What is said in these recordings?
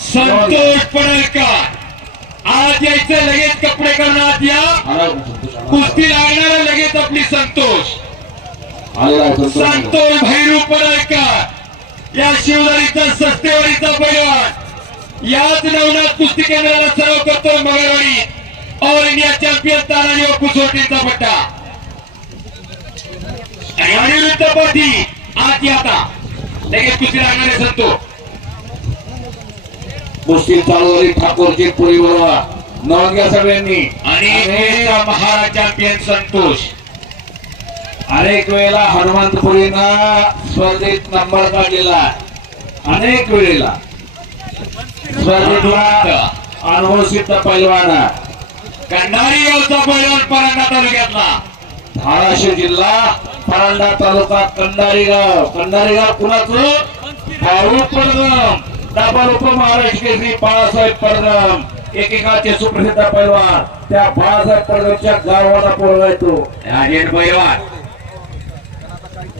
संतोष पडळकर. आज यायचं लगेच कपडे करण्यात या. कुस्ती लागणार लगेच आपली संतोष. संतोष? भैरू पडळकर. या शिवदारीचा सस्तेवारीचा पैलवान. याच नवनाथ कुस्ती केंद्राला सराव करतो Magarwadi all India champion Tanaji व कुसोटीचा पट्टा. आणि अनिरुद्ध पाठी आज या आता. लगेच कुस्ती लागणारे संतोष. मुश्किल चालू झाली ठाकूरची पुरी बरोबर नोंद घ्या सगळ्यांनी. आणि महाराज चॅम्पियन संतोष. अनेक वेळेला हनुमंतपुरीना स्पर्धेत नंबर काढलेला. अनेक वेळेला. स्पर्धेतला अनुभव सिद्ध पैलवान. कंडारी गावचा पैलवान परांडा तालुक्यातला. धाराशिव जिल्हा परांडा तालुका कंडारी गाव कंडारी गाव कुणाचं? भाऊ पडदम डबल उप महाराष्ट्र केसरी बाळासाहेब पडदम एकेकाचे सुप्रसिद्ध पैलवान. त्या बाळासाहेब पडदमच्या गावाला पोरगा येतो राजेंद्र पैलवान.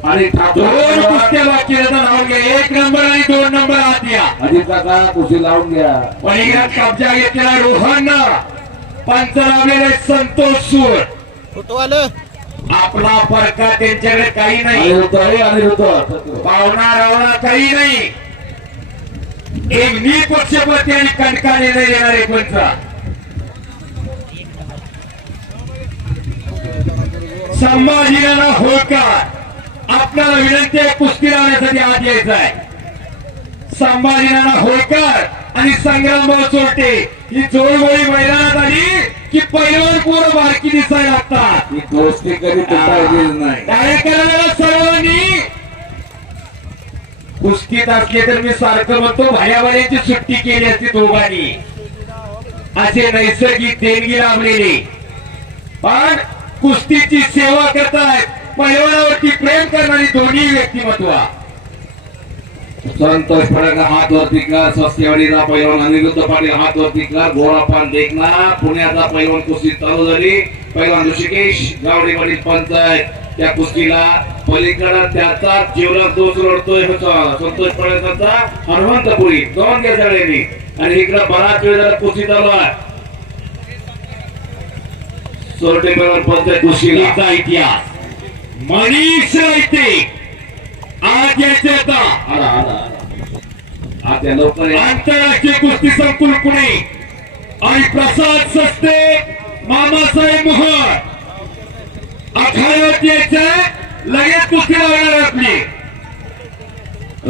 आणि ठाकूर दोन कुस्त्या बाकी आहेत, नाव घ्या. एक नंबर आणि दोन नंबर आत या. अधिक काका कुस्ती लावून घ्या. पलीकडे कब्जा घेतलेला रोहन. पंच लावलेले संतोष सूर. फोटोवालं आपला फरका त्यांच्याकडे काही नाही. अनिरुद्ध आहे अनिरुद्ध. पावना रावणा काही नाही. एक निपक्षपाती आणि कणकाने नाही देणारे पंच संभाजीराणा होळकर आपल्याला विनंती आहे कुस्ती लावण्यासाठी आत यायचं आहे. संभाजीराणा होळकर आणि संग्रामभाऊ चोरटे ही जोडगोळी मैदानात आली की पहिलवान पोरं बारकी दिसायला लागतात. ही दोस्ती कधी नाही. सर्वांनी कुस्तीत असले तर मी सारखं म्हणतो भाड्यावाड्यांची सुट्टी केली असती दोघांनी असे नैसर्गिक देणगी लाभलेले पण कुस्तीची सेवा करतायत पैलवानावरती प्रेम करणारी दोन्ही व्यक्तिमत्व संतोष फडक हात वरती कर सस्तेवाडीचा पैलवान अनिरुद्ध पाटील हात वरती कर गोरापान देखना पुण्याचा पैलवान कुस्ती चालू झाली पैलवान ऋषिकेश पाटील पंचायत त्या कुस्तीला पलीकडे त्याचा जीवलक दोष रडतोय होता संतोष पडकरचा हनुमंतपुरी दोन सगळ्यांनी आणि इकडे बराच वेळ झाला कुस्ती चालू आहे. सोरटे पंचायत कुस्तीला. कुस्तीचा इतिहास. मनीष रायते आज यायचे आता आला आला आला. आता लवकर. आंतरराष्ट्रीय कुस्ती संकुल पुणे. आणि प्रसाद सस्ते मामासाहेब मोहर अखाड्यावरती यायचंय लगेच कुस्ती लावणार आपली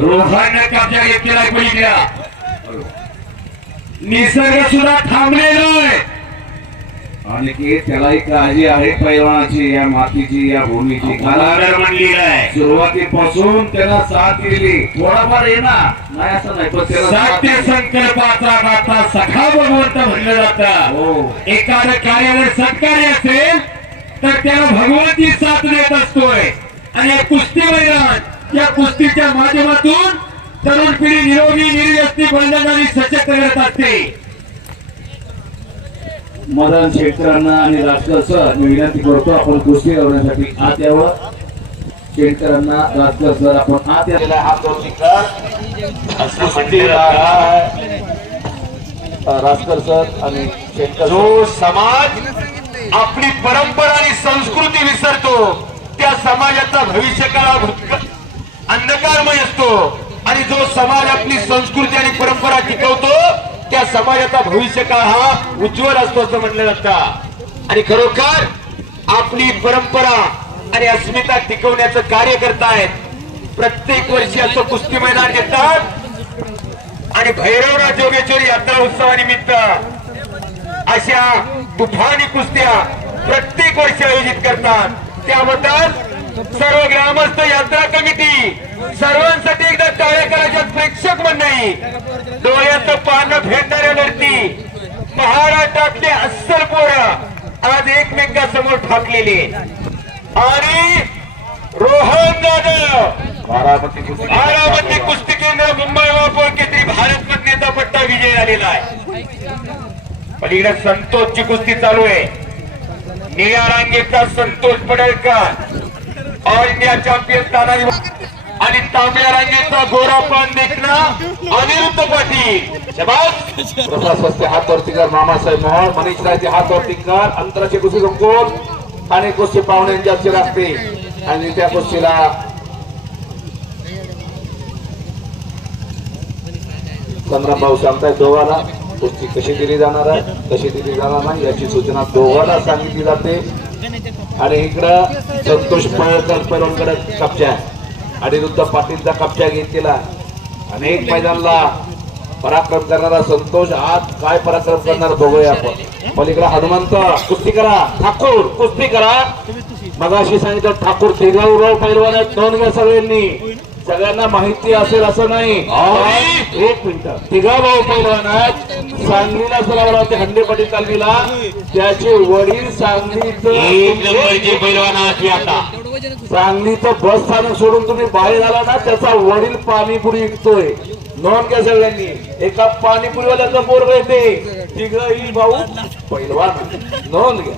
रोहानं कब्जा घेतलेला पलीकडे निसर्ग सुद्धा थांबलेला आहे. आणि की त्यालाही काळजी आहे पैलवानाची या मातीची या भूमीची. म्हणलेलं आहे. सुरुवातीपासून त्याला साथ दिली. थोडाफार येणार नाही असं नाही पण त्याला सत्य संकल्पाचा नाता सखा भगवंत म्हणलं जातं. हो. एखादं कार्यावर सत्कार्य असेल तर त्याला भगवंती साथ देत असतोय. आणि हे कुस्ती मैदान या कुस्तीच्या माध्यमातून तरुण पिढी निरोगी निर्व्यस्ती आणि सशक्त करत असते. मदन शेतकऱ्यांना आणि राजकर सर मी विनंती करतो आपण कुस्ती लावण्यासाठी आत यावं. शेतकऱ्यांना राजकर सर आपण आत यायला मंदिर आहे. राजकर सर आणि शेतकर. जो समाज आपली परंपरा आणि संस्कृती विसरतो. त्या समाजाचा भविष्यकाळ भूतकाळ अंधकारमय असतो. आणि जो समाज आपली संस्कृती आणि परंपरा टिकवतो त्या समाजाचा भविष्य काळ हा उज्ज्वल असतो असं म्हटलं जातं. आणि खरोखर आपली परंपरा आणि अस्मिता टिकवण्याचं कार्य करतायत. प्रत्येक वर्षी असं कुस्ती मैदान घेतात आणि भैरवराज जोगेश्वरी यात्रा उत्सवानिमित्त अशा तुफानी कुस्त्या प्रत्येक वर्षी आयोजित करतात. त्याबद्दल सर्व ग्रामस्थ यात्रा कमिटी सर्वांसाठी एकदा टाळ्या करायच्या प्रेक्षक मंडळी डोळ्याचं पानं फेडणाऱ्यावरती महाराष्ट्रातले अस्सल पोरं. आज एकमेकांसमोर ठाकलेली. आणि रोहन जाधव. बारामती कुस्ती केंद्र मुंबई वापर केसरी भारत पत्नीचा पट्टा विजय झालेला आहे. पलीकडे संतोषची कुस्ती चालू आहे. निळ्या रांगेचा Santosh Padalkar. All India champion Tanaji आणि तांबड्या रांगेचा गोरा गोरापान देखना अनिरुद्ध पाटील. शबास हात वरती कर मामासाहेब मोहन मनीष रायचे हात वरती कर. अंतराचे कुस्ती संकोल. आणि गोष्टी पाहुण्यांची असे लागते आणि त्या गोष्टीला संग्राम भाऊ सांगताय दोघाला कुस्ती कशी दिली जाणार आहे कशी दिली जाणार नाही याची सूचना दोघांना सांगितली जाते. आणि इकडं संतोष पळकर पैलवानकडे कब्जा आहे. अनिरुद्ध पाटीलचा कब्जा घेतलेला अनेक मैदानला पराक्रम करणारा संतोष आज काय पराक्रम करणार बघूया आपण. पलीकडे हनुमंत कुस्ती करा. ठाकूर कुस्ती करा. मगाशी सांगितलं ठाकूर तिघावराव पैलवान आहेत नोंद घ्या सगळ्यांनी. सगळ्यांना माहिती असेल असं नाही. एक मिनिट. तिघा भाऊ पैलवान आहेत. सांगलीला सरावला होते हंडे पाटील तालमीला. त्याचे वडील नंबरची पैलवान सांगलीचं बस स्थानक सोडून तुम्ही बाहेर आला ना त्याचा वडील पाणीपुरी विकतोय. नोंद घ्या सगळ्यांनी. एका पाणीपुरीवाल्याचा पोरग येते. तिघही भाऊ पैलवान नोंद घ्या.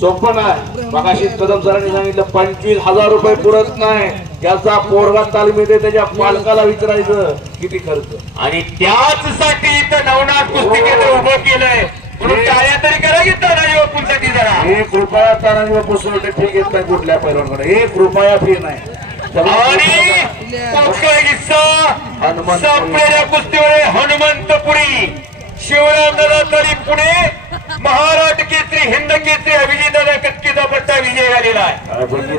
सोपं नाही. मगाशी कदम सरांनी सांगितलं पंचवीस हजार रुपये पुरत नाही. याचा पोरगा तालमीत त्याच्या पालकाला विचारायचं किती खर्च? आणि त्याच साठी इथं नवनाथ कुस्ती केंद्र उभं केलंय. म्हणून टाळ्या तरी करा घेता ना युवकुंसाठी जरा. एक रुपया तानाजी पुस्तक फी घेत नाही कुठल्या पैलवानकडे? एक रुपया फी नाही. संपलेल्या हनुमंतपुरी शिवरामदादा तरी पुणे महाराष्ट्र केसरी हिंद केसरी अभिजित दादा कटकीचा पट्टा विजय झालेला आहे.